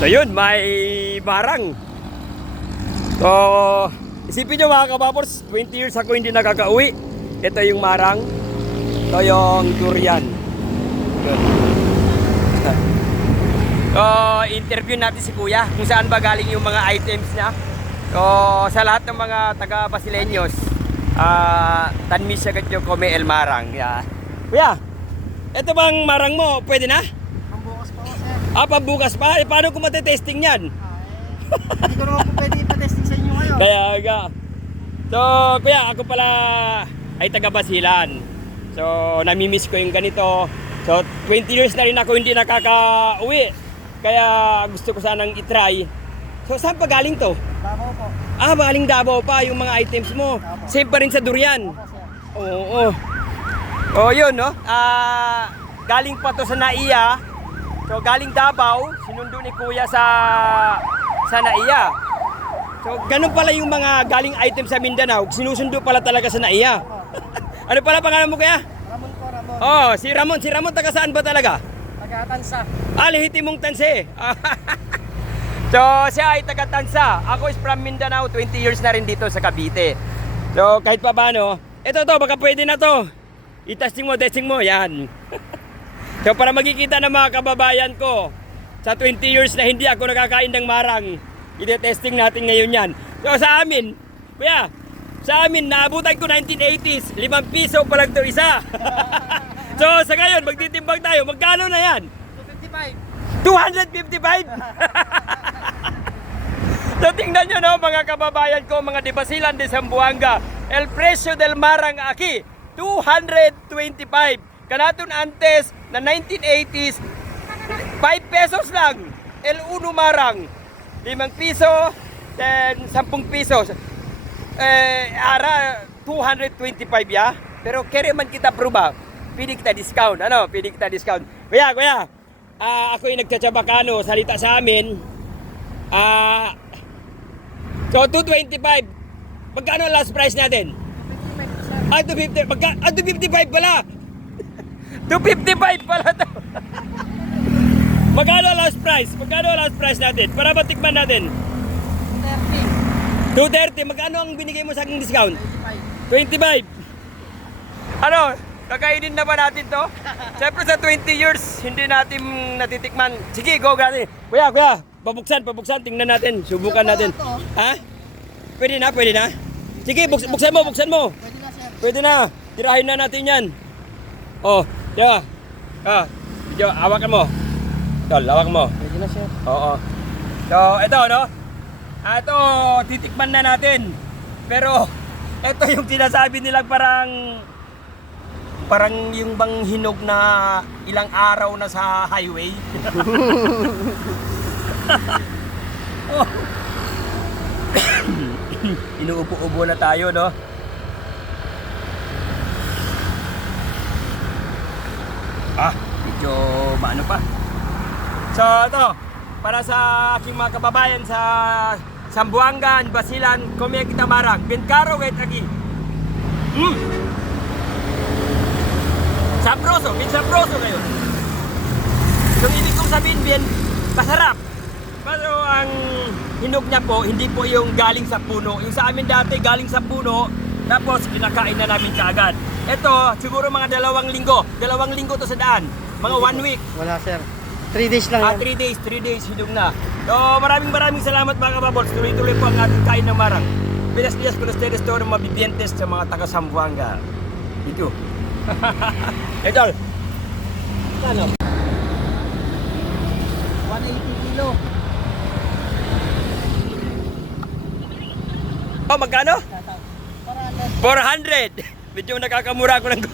So yun, may barang. So, isipin nyo mga kababors, 20 years ako hindi nakakauwi. Ito yung marang. Ito yung durian. Yun. So, interview natin si Kuya kung saan ba galing yung mga items niya. So, sa lahat ng mga taga-Basileños, tanmis siya katyo kome el marang. Yeah. Kuya, ito bang marang mo, pwede na? Pambukas pa ako, sir. Pambukas pa? Eh, paano kung matitesting yan? Hindi ko naman po pwede ipatesting sa inyo ngayon. Kaya nga. So, kuya, ako pala ay taga-Basilan. So, namimiss ko yung ganito. So, 20 years na rin ako hindi nakaka-uwi. Kaya gusto ko sanang itry. So, saan pa galing to? Davao po. Galing Davao pa yung mga items mo. Davao. Same pa rin sa durian. Opo, sir. Oo. Oh, yun, no? Galing pa to sa Naiya. So, galing Davao. Sinundo ni Kuya sa Naiya. So, ganun pala yung mga galing item sa Mindanao. Sinusundo pala talaga sa Naiya. Ano pala pangalan mo, Kuya? Ramon po, Ramon. Oh, si Ramon. Si Ramon, taga saan ba talaga? Taga-Tansa. Lehitimong Tanse. So, siya ay taga Tansa. Ako is from Mindanao. 20 years na rin dito sa Cavite. So, kahit pa paano, ito to, baka pwede na to. I-testing mo, yan. So, para makikita ng mga kababayan ko, sa 20 years na hindi ako nakakain ng marang, i-testing natin ngayon yan. So, sa amin, kuya, sa amin, naabutan ko 1980s, 5 piso pa lang to isa. So, sa ngayon, magtitimbang tayo, magkano na yan? 255. 255? So tingnan nyo no mga kababayan ko, mga Dibasilan de Zamboanga, el precio del marang aquí, 225. Kanaton antes na 1980s, 5 pesos lang, el uno marang, 5 piso, then 10 pisos. Ara 225 ya, pero kere man kita pruba, pili kita discount, pili kita discount. Kuya, ako yung nagtsatsabakano, salita sa amin. So 225. Magkano ang last price natin? 250. 255 pala. 255 pala to. Magkano ang last price? Magkano ang last price natin? Para matikman natin. 230. Magkano ang binigay mo sa aking discount? 25. Ano? Kakainin na ba natin to? Siyempre sa 20 years, hindi natin natitikman. Sige, go natin. Kuya, pabuksan. Tingnan natin, subukan natin. Ha? Pwede na? Sige, buksan mo. Pwede na, sir. Pwede na. Tirahin na natin yan. Oh, diba? Diba, hawakan mo. Tol, hawakan mo. Pwede na, sir. Oo. So, ito, no? Ito, titikman na natin. Pero, ito yung sinasabi nilang parang yung bang hinog na ilang araw na sa highway. Oh. Inuubo-ubo na tayo, no? Medyo maano pa. So, ito, para sa aking mga kababayan sa Zamboanga, Basilan, kome kita marang. Bencaro wait lagi. Sabroso kayo. Yung ibig kong sabihin, bien, masarap. Pero ang hinog niya po, hindi po yung galing sa puno. Yung sa amin dati, galing sa puno, tapos kinakain na namin kaagad. Ito, siguro mga 2 linggo. 2 linggo to sa daan. Mga 1 week. Wala, sir. 3 days lang yan. 3 days, hinog na. So, maraming salamat mga kababols. Tuloy-tuloy po ang ating kain ng marang. Pinas días con ustedes todos mga bibientes sa mga taga Zamboanga. Dito. Ito. Ano? 180 kilo. Oh, magkano? 400. 400. Medyo nakakamura ko lang.